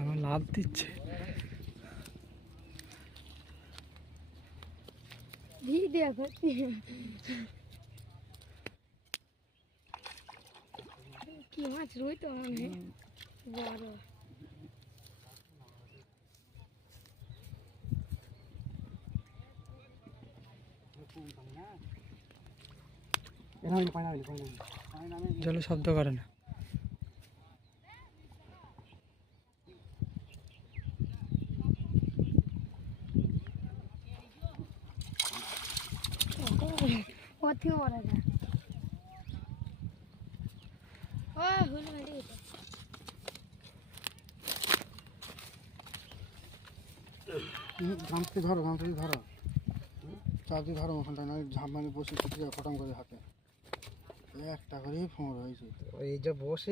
আমার লাভ দিচ্ছে। কি মাছ রুই তো মনে বড়। জলে শব্দ করে না। অতি বড় না। ও হুল মেরে গেছে। গামছাটি ধরো, গামছাটি ধরো, চাপ দিয়ে ধরো ওখানটা, নয় ঝাঁপ মানে বসে ছুটে যাও ফটাম করে হাতে। একটা করেই ফোঁড় হয়েছে। এই যে বসে